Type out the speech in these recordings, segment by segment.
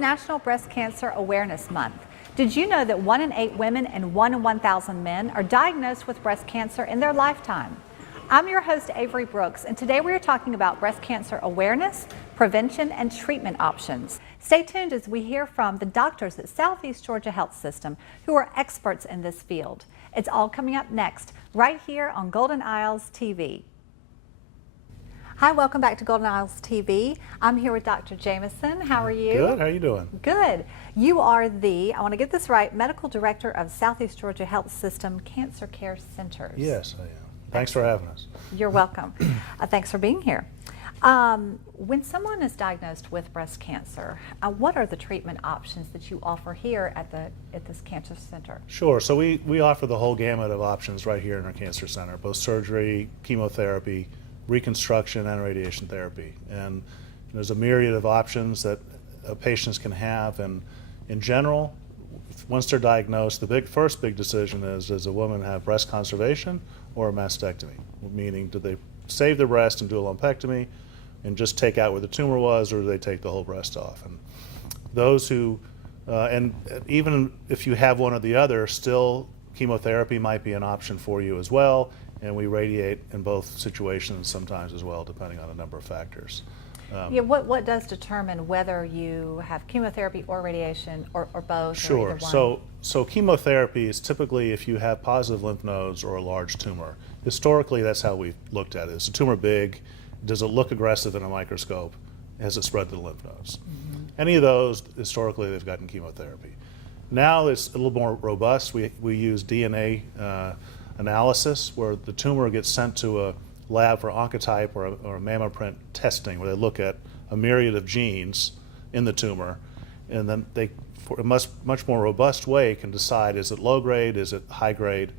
National Breast Cancer Awareness Month. Did you know that 1 in 8 women and 1 in 1,000 men are diagnosed with breast cancer in their lifetime? I'm your host, Avery Brooks, and today we are talking about breast cancer awareness, prevention, and treatment options. Stay tuned as we hear from the doctors at Southeast Georgia Health System who are experts in this field. It's all coming up next, right here on Golden Isles TV. Hi, welcome back to Golden Isles TV. I'm here with Dr. Jamieson. How are you? Good. How are you doing? Good. You are the, I want to get this right, Medical Director of Southeast Georgia Health System Cancer Care Centers. Yes, I am. Thanks for having us. You're welcome. Thanks for being here. When someone is diagnosed with breast cancer, what are the treatment options that you offer here at this cancer center? Sure. So we offer the whole gamut of options right here in our cancer center, both surgery, chemotherapy, reconstruction, and radiation therapy. And there's a myriad of options that patients can have. And in general, once they're diagnosed, the first big decision is, does a woman have breast conservation or a mastectomy? Meaning, do they save the breast and do a lumpectomy and just take out where the tumor was, or do they take the whole breast off? And those who, and even if you have one or the other, still chemotherapy might be an option for you as well. And we radiate in both situations sometimes as well, depending on a number of factors. Yeah, what does determine whether you have chemotherapy or radiation or both? Sure. Or either one? So chemotherapy is typically if you have positive lymph nodes or a large tumor. Historically, that's how we've looked at it. Is the tumor big? Does it look aggressive in a microscope? Has it spread to the lymph nodes? Mm-hmm. Any of those, historically, they've gotten chemotherapy. Now it's a little more robust. We use DNA analysis, where the tumor gets sent to a lab for oncotype or a mammoprint testing, where they look at a myriad of genes in the tumor, and then they, for a much more robust way, can decide, is it low grade, is it high grade,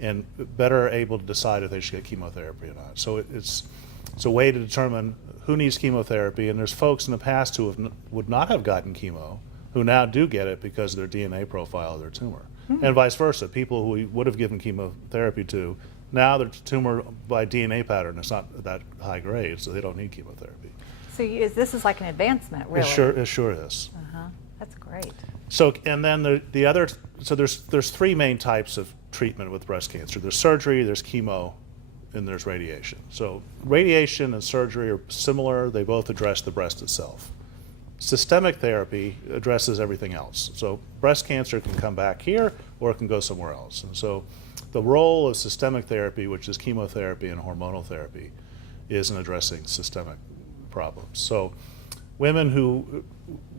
and better able to decide if they should get chemotherapy or not. So it's a way to determine who needs chemotherapy, and there's folks in the past who would not have gotten chemo who now do get it because of their DNA profile of their tumor. And vice versa. People who we would have given chemotherapy to, now their tumor by DNA pattern is not that high grade, so they don't need chemotherapy. So this is like an advancement, really. It sure is. That's great. So, and then the other, so there's three main types of treatment with breast cancer. There's surgery, there's chemo, and there's radiation. So radiation and surgery are similar. They both address the breast itself. Systemic therapy addresses everything else. So breast cancer can come back here or it can go somewhere else. And so the role of systemic therapy, which is chemotherapy and hormonal therapy, is in addressing systemic problems. So women who,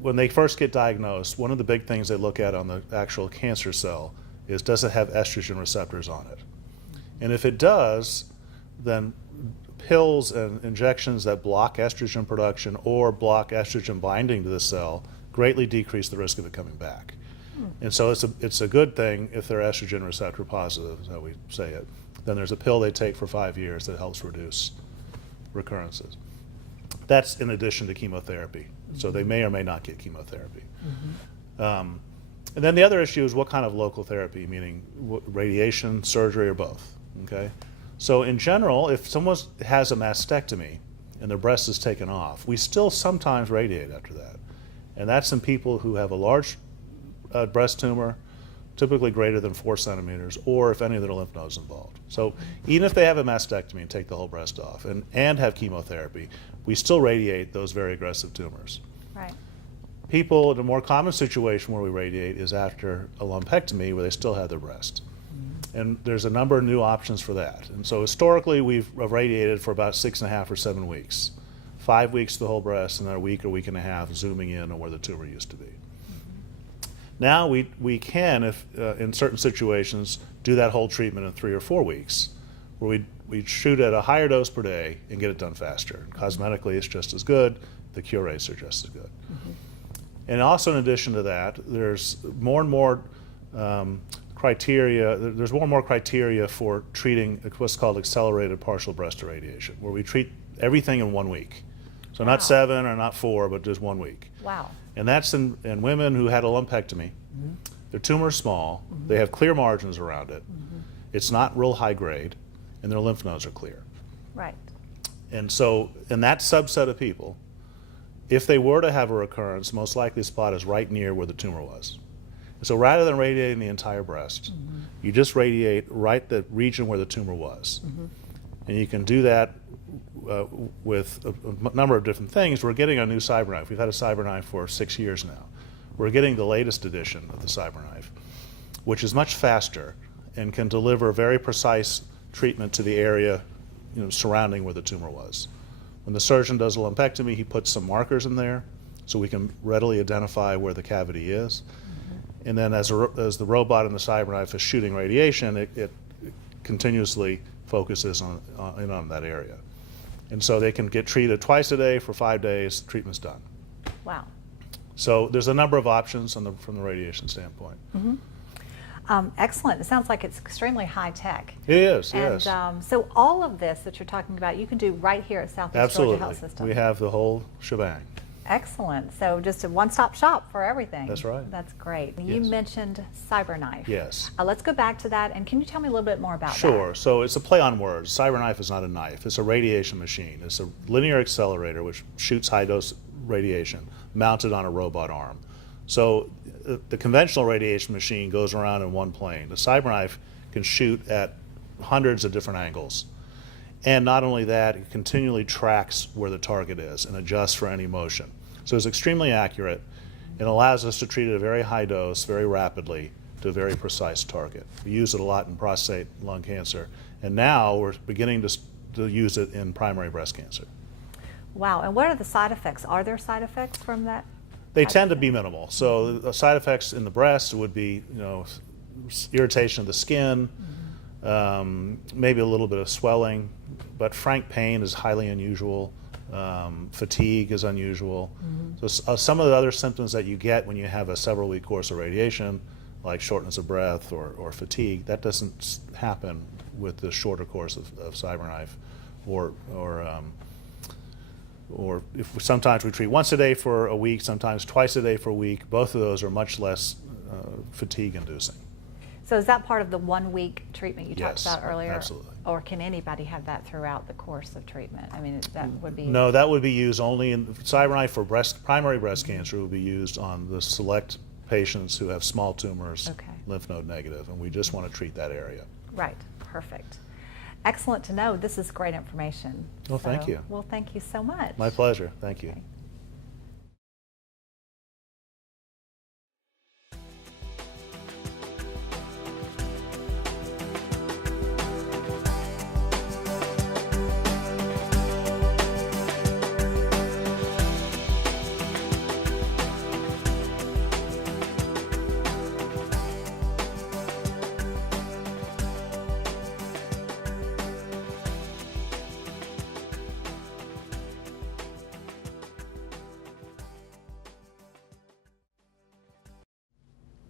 when they first get diagnosed, one of the big things they look at on the actual cancer cell is, does it have estrogen receptors on it? And if it does, then pills and injections that block estrogen production or block estrogen binding to the cell greatly decrease the risk of it coming back. And so it's a good thing if they're estrogen receptor positive, is how we say it. Then there's a pill they take for 5 years that helps reduce recurrences. That's in addition to chemotherapy. So they may or may not get chemotherapy. And then the other issue is what kind of local therapy, meaning radiation, surgery, or both. Okay. So in general, if someone has a mastectomy and their breast is taken off, we still sometimes radiate after that. And that's in people who have a large breast tumor, typically greater than 4 centimeters, or if any of their lymph nodes involved. So even if they have a mastectomy and take the whole breast off and have chemotherapy, we still radiate those very aggressive tumors. Right. People in a more common situation where we radiate is after a lumpectomy where they still have their breast. And there's a number of new options for that. And so historically, we've radiated for about 6.5 or 7 weeks. 5 weeks the whole breast, and then a week or week and a half zooming in on where the tumor used to be. Now we can, if in certain situations, do that whole treatment in 3 or 4 weeks, where we shoot at a higher dose per day and get it done faster. Cosmetically, it's just as good. The cure rates are just as good. And also, in addition to that, there's more and more criteria. There's more and more criteria for treating what's called accelerated partial breast irradiation, where we treat everything in 1 week. So not 7 or not 4, but just 1 week. Wow. And that's in women who had a lumpectomy. Their tumor is small. They have clear margins around it. It's not real high grade, and their lymph nodes are clear. Right. And so in that subset of people, If they were to have a recurrence, most likely the spot is right near where the tumor was. So rather than radiating the entire breast, you just radiate right the region where the tumor was. And you can do that with a number of different things. We're getting a new Cyberknife. We've had a Cyberknife for 6 years now. We're getting the latest edition of the Cyberknife, which is much faster and can deliver very precise treatment to the area, surrounding where the tumor was. When the surgeon does a lumpectomy, he puts some markers in there so we can readily identify where the cavity is. And then as the robot in the Cyberknife is shooting radiation, it continuously focuses on that area. And so they can get treated twice a day for 5 days, treatment's done. Wow. So there's a number of options from the radiation standpoint. Excellent. It sounds like it's extremely high tech. It is, and, yes. so all of this that you're talking about, you can do right here at Southeast Georgia Health System. We have the whole shebang. Excellent. So just a one-stop shop for everything. That's right. That's great. Yes. You mentioned Cyberknife. Yes. Let's go back to that, and can you tell me a little bit more about that? Sure. So it's a play on words. Cyberknife is not a knife. It's a radiation machine. It's a linear accelerator which shoots high-dose radiation mounted on a robot arm. So the conventional radiation machine goes around in one plane. The Cyberknife can shoot at hundreds of different angles. And not only that, it continually tracks where the target is and adjusts for any motion. So it's extremely accurate and allows us to treat at a very high dose, very rapidly, to a very precise target. We use it a lot in prostate and lung cancer, and now we're beginning to use it in primary breast cancer. Wow, and what are the side effects? Are there side effects from that? They tend to be minimal. So the side effects in the breast would be, irritation of the skin, maybe a little bit of swelling, but frank pain is highly unusual. Fatigue is unusual. So some of the other symptoms that you get when you have a several-week course of radiation, like shortness of breath or fatigue, that doesn't happen with the shorter course of Cyberknife, or if sometimes we treat once a day for a week, sometimes twice a day for a week. Both of those are much less fatigue-inducing. So is that part of the 1 week treatment you Yes, talked about earlier? Absolutely. Or can anybody have that throughout the course of treatment? I mean, that would be... No, that would be used only in Cyberknife for primary breast cancer would be used on the select patients who have small tumors, lymph node negative, and we just want to treat that area. Right, perfect. Excellent to know. This is great information. Well, thank you. Well, thank you so much. My pleasure. Thank you. Okay.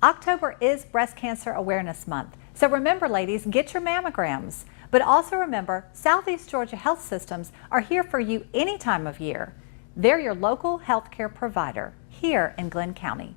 October is Breast Cancer Awareness Month. So remember, ladies, get your mammograms. But also remember, Southeast Georgia Health Systems are here for you any time of year. They're your local healthcare provider here in Glenn County.